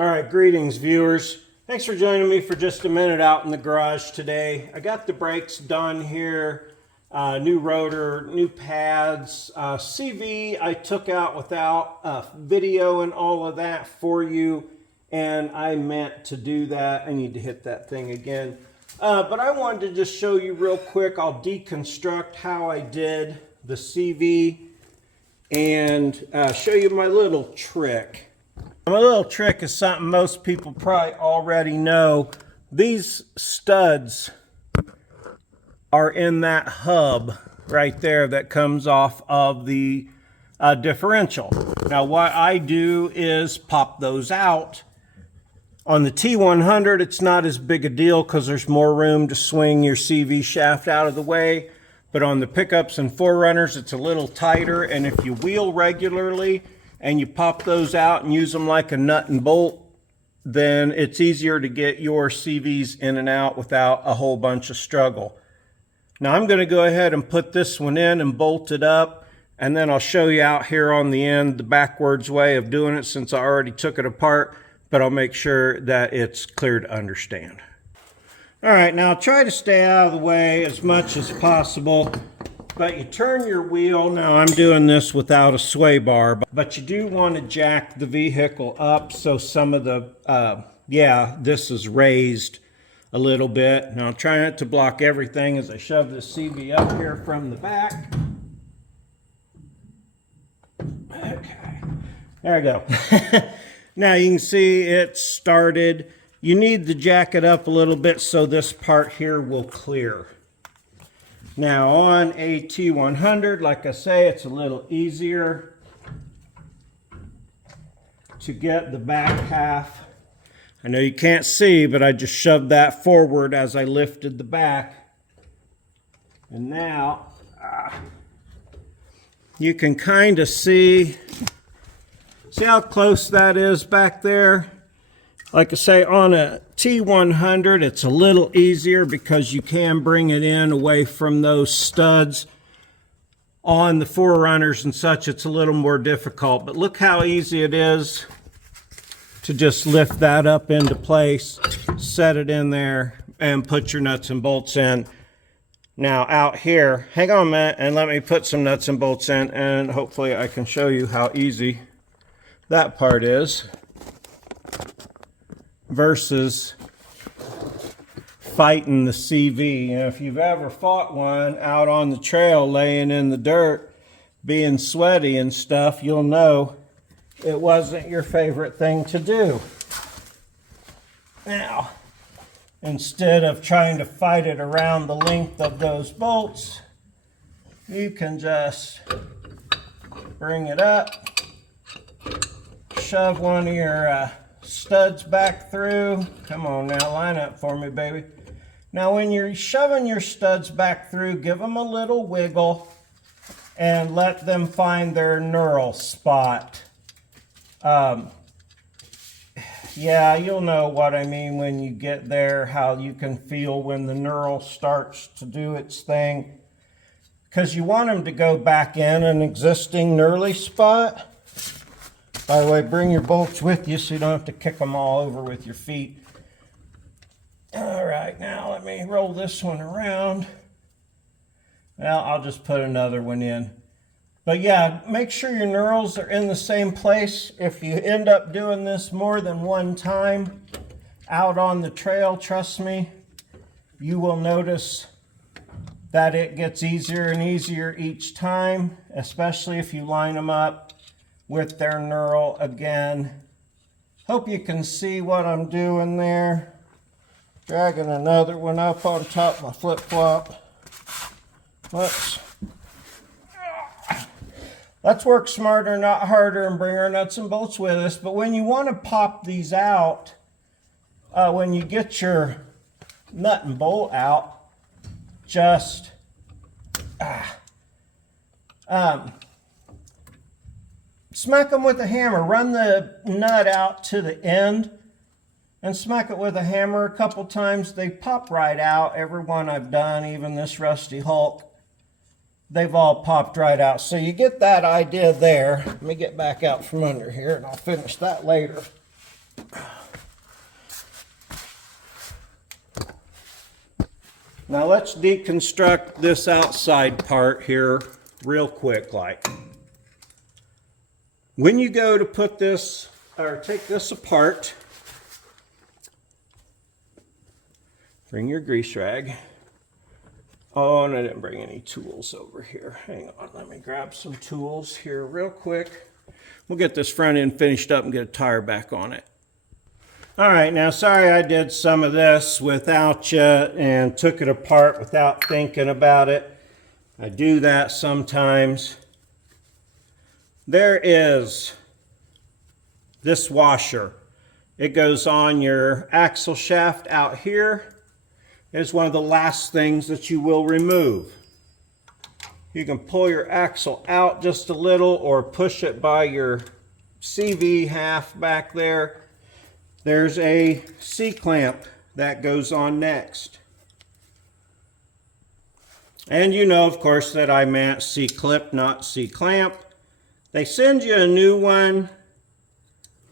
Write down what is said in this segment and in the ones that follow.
All right, greetings viewers. Thanks for joining me for just a minute out in the garage today. I got the brakes done here, new rotor, new pads, CV I took out without video and all of that for you, and I meant to do that. I need to hit that thing again. But I wanted to just show you real quick. I'll deconstruct how I did the CV and show you my little trick. My little trick is something most people probably already know. These studs are in that hub right there that comes off of the differential. Now what I do is pop those out. On the T100 it's not as big a deal because there's more room to swing your CV shaft out of the way. But on the pickups and 4runners it's a little tighter, and if you wheel regularly and you pop those out and use them like a nut and bolt, then it's easier to get your CVs in and out without a whole bunch of struggle. Now I'm going to go ahead and put this one in and bolt it up, and then I'll show you out here on the end the backwards way of doing it since I already took it apart, but I'll make sure that it's clear to understand. All right, now try to stay out of the way as much as possible. But you turn your wheel. Now I'm doing this without a sway bar, but you do want to jack the vehicle up so some of the, this is raised a little bit. Now I'm trying not to block everything as I shove this CV up here from the back. Okay, there we go. Now you can see it started. You need to jack it up a little bit so this part here will clear. Now on a T100, like I say, it's a little easier to get the back half. I know you can't see, but I just shoved that forward as I lifted the back. And now you can kind of see how close that is back there. Like I say, on a T100, it's a little easier because you can bring it in away from those studs. On the 4runners and such, it's a little more difficult. But look how easy it is to just lift that up into place, set it in there, and put your nuts and bolts in. Now out here, hang on a minute and let me put some nuts and bolts in, and hopefully I can show you how easy that part is versus fighting the CV. You know, if you've ever fought one out on the trail laying in the dirt being sweaty and stuff, you'll know it wasn't your favorite thing to do. Now, instead of trying to fight it around the length of those bolts, you can just bring it up, shove one of your studs back through. Come on now, line up for me, baby. Now when you're shoving your studs back through, give them a little wiggle and let them find their knurl spot. Yeah, you'll know what I mean when you get there, how you can feel when the knurl starts to do its thing, because you want them to go back in an existing knurly spot. By the way, bring your bolts with you so you don't have to kick them all over with your feet. All right, now let me roll this one around. Well, I'll just put another one in. But yeah, make sure your knurls are in the same place. If you end up doing this more than one time out on the trail, trust me, you will notice that it gets easier and easier each time, especially if you line them up with their knurl again. Hope you can see what I'm doing there. Dragging another one up on top of my flip-flop. Let's work smarter, not harder, and bring our nuts and bolts with us. But when you want to pop these out, when you get your nut and bolt out, just smack them with a hammer. Run the nut out to the end and smack it with a hammer a couple times. They pop right out. Every one I've done, even this rusty Hulk, they've all popped right out. So you get that idea there. Let me get back out from under here and I'll finish that later. Now let's deconstruct this outside part here real quick like. When you go to put this or take this apart, bring your grease rag. Oh, and I didn't bring any tools over here. Hang on, let me grab some tools here real quick. We'll get this front end finished up and get a tire back on it. All right, now sorry I did some of this without you and took it apart without thinking about it. I do that sometimes. There is this washer. It goes on your axle shaft out here. It's one of the last things that you will remove. You can pull your axle out just a little or push it by your CV half back there. There's a C-clamp that goes on next. And you know, of course, that I meant C-clip, not C-clamp. They send you a new one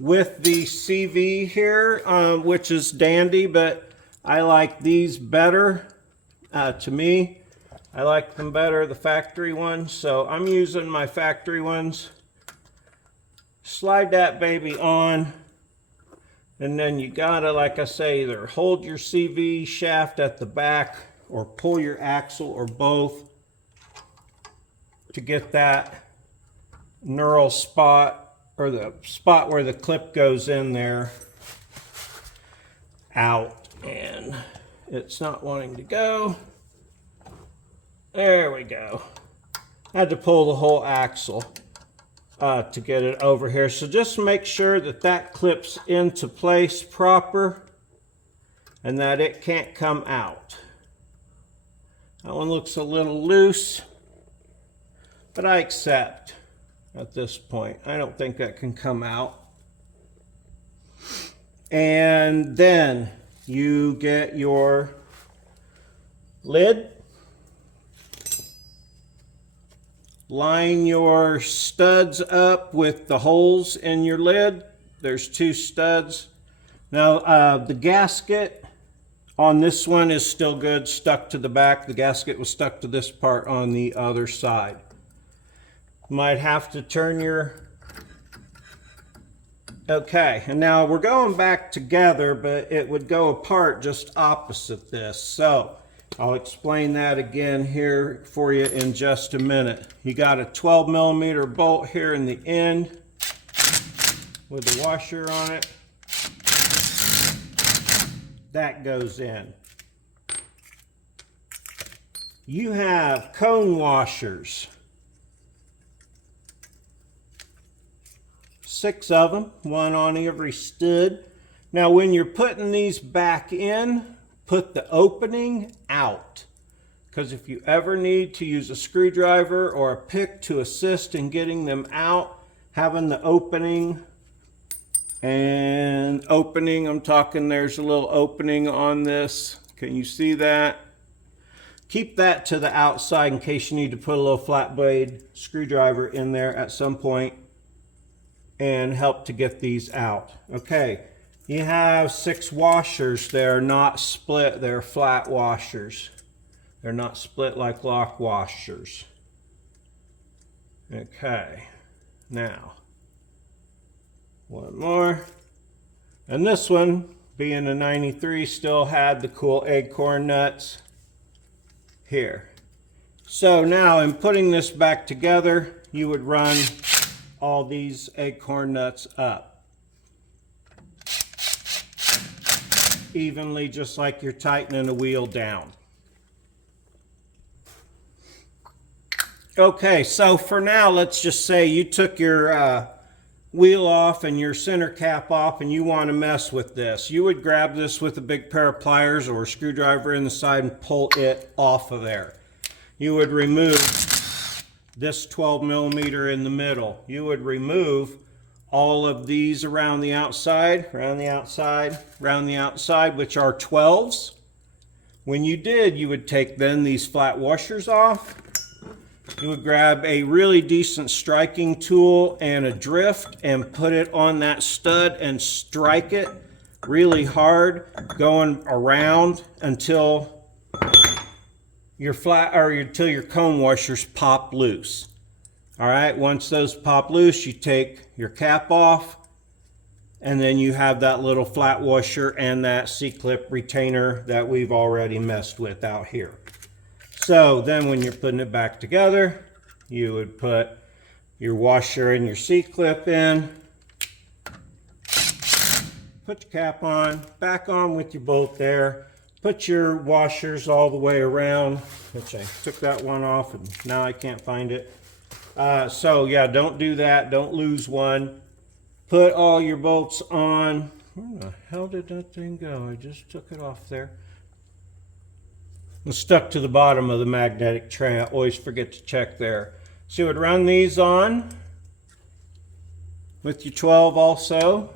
with the CV here, which is dandy, but I like these better. To me, I like them better, the factory ones. So I'm using my factory ones. Slide that baby on. And then you gotta, like I say, either hold your CV shaft at the back or pull your axle or both to get that knurl spot, or the spot where the clip goes in there, out. And it's not wanting to go. There we go. I had to pull the whole axle to get it over here. So just make sure that that clips into place proper and that it can't come out. That one looks a little loose, but I accept at this point. I don't think that can come out. And then you get your lid, line your studs up with the holes in your lid. There's 2 studs. Now the gasket on this one is still good, stuck to the back. The gasket was stuck to this part on the other side. Might have to turn your... Okay, and now we're going back together, but it would go apart just opposite this. So I'll explain that again here for you in just a minute. You got a 12mm bolt here in the end with the washer on it. That goes in. You have cone washers. 6 of them, 1 on every stud. Now when you're putting these back in, put the opening out. Because if you ever need to use a screwdriver or a pick to assist in getting them out, having the opening, and opening, I'm talking there's a little opening on this. Can you see that? Keep that to the outside in case you need to put a little flat blade screwdriver in there at some point and help to get these out. Okay, you have 6 washers. They're not split, they're flat washers. They're not split like lock washers. Okay, now, one more. And this one, being a 93, still had the cool acorn nuts here. So now in putting this back together, you would run all these acorn nuts up evenly, just like you're tightening a wheel down. Okay, so for now, let's just say you took your wheel off and your center cap off and you want to mess with this. You would grab this with a big pair of pliers or a screwdriver in the side and pull it off of there. You would remove this 12mm in the middle. You would remove all of these around the outside, around the outside, around the outside, which are 12s. When you did, you would take then these flat washers off. You would grab a really decent striking tool and a drift and put it on that stud and strike it really hard, going around until your flat or until your cone washers pop loose. All right, once those pop loose, you take your cap off, and then you have that little flat washer and that C-clip retainer that we've already messed with out here. So then when you're putting it back together, you would put your washer and your C-clip in, put your cap on, back on with your bolt there, put your washers all the way around, which I took that one off and now I can't find it. So yeah, don't do that, don't lose one. Put all your bolts on. Where the hell did that thing go? I just took it off there. It's stuck to the bottom of the magnetic tray. I always forget to check there. So you would run these on with your 12 also.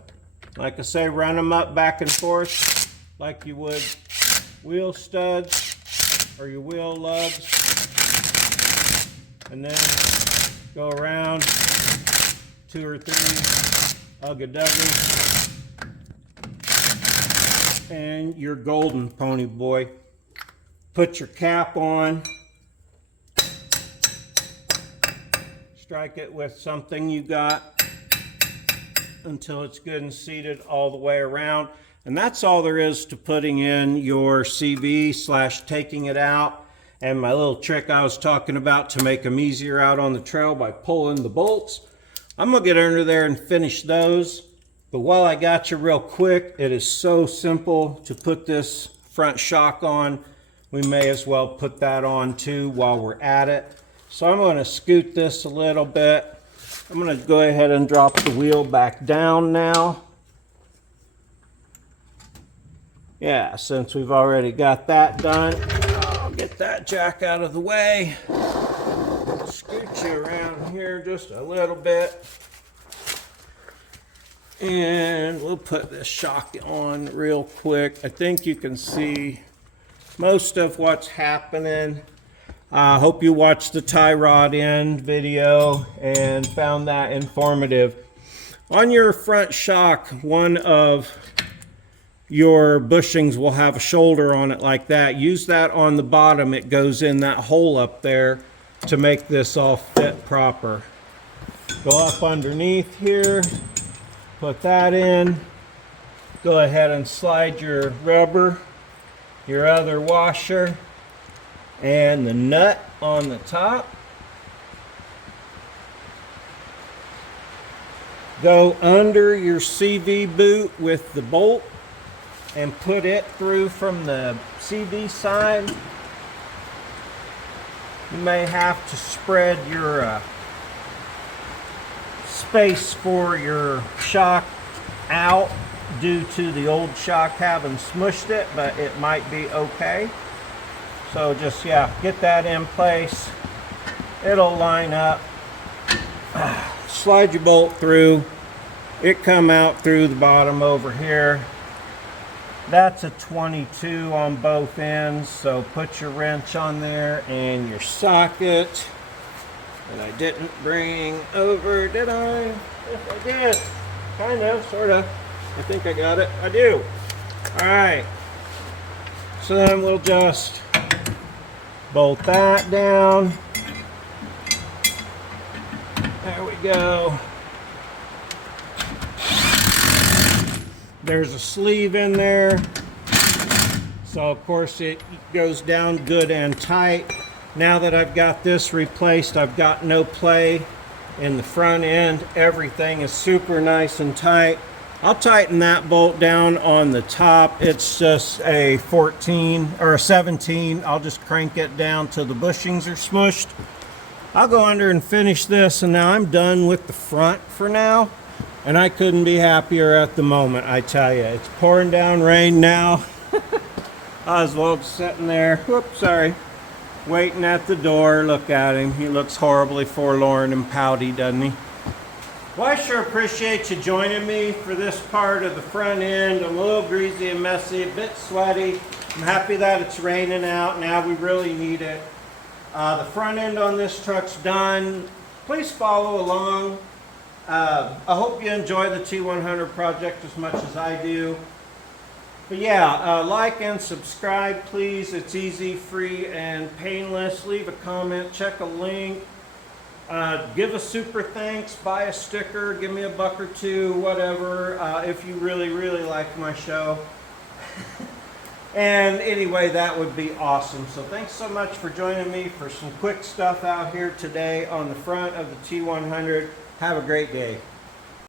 Like I say, run them up back and forth like you would wheel studs or your wheel lugs. And then go around 2 or 3 ugga-duggy, and you're golden, pony boy. Put your cap on, strike it with something you got until it's good and seated all the way around. And that's all there is to putting in your CV / taking it out. And my little trick I was talking about to make them easier out on the trail by pulling the bolts. I'm gonna get under there and finish those. But while I got you real quick, it is so simple to put this front shock on. We may as well put that on too while we're at it. So I'm gonna scoot this a little bit. I'm gonna go ahead and drop the wheel back down now. Yeah, since we've already got that done, I'll get that jack out of the way. Scoot you around here just a little bit. And we'll put this shock on real quick. I think you can see most of what's happening. I hope you watched the tie rod end video and found that informative. On your front shock, one of your bushings will have a shoulder on it like that. Use that on the bottom. It goes in that hole up there to make this all fit proper. Go up underneath here, put that in. Go ahead and slide your rubber, your other washer, and the nut on the top. Go under your CV boot with the bolt and put it through from the CV side. You may have to spread your space for your shock out due to the old shock having smushed it, but it might be okay. So just, yeah, get that in place. It'll line up. Slide your bolt through. It come out through the bottom over here. That's a 22 on both ends, so put your wrench on there and your socket that I didn't bring over, did I? Yes, I did. Kind of, sort of. I think I got it. I do. All right. So then we'll just bolt that down. There we go. There's a sleeve in there. So of course it goes down good and tight. Now that I've got this replaced, I've got no play in the front end. Everything is super nice and tight. I'll tighten that bolt down on the top. It's just a 14 or a 17. I'll just crank it down till the bushings are smushed. I'll go under and finish this, and now I'm done with the front for now. And I couldn't be happier at the moment, I tell you. It's pouring down rain now. Oswald's sitting there, whoops, sorry, waiting at the door. Look at him. He looks horribly forlorn and pouty, doesn't he? Well, I sure appreciate you joining me for this part of the front end. I'm a little greasy and messy, a bit sweaty. I'm happy that it's raining out. Now we really need it. The front end on this truck's done. Please follow along. I hope you enjoy the T100 project as much as I do. But yeah, like and subscribe, please. It's easy, free, and painless. Leave a comment, check a link. Give a super thanks, buy a sticker, give me a buck or two, whatever, if you really, really like my show. And anyway, that would be awesome. So thanks so much for joining me for some quick stuff out here today on the front of the T100. Have a great day.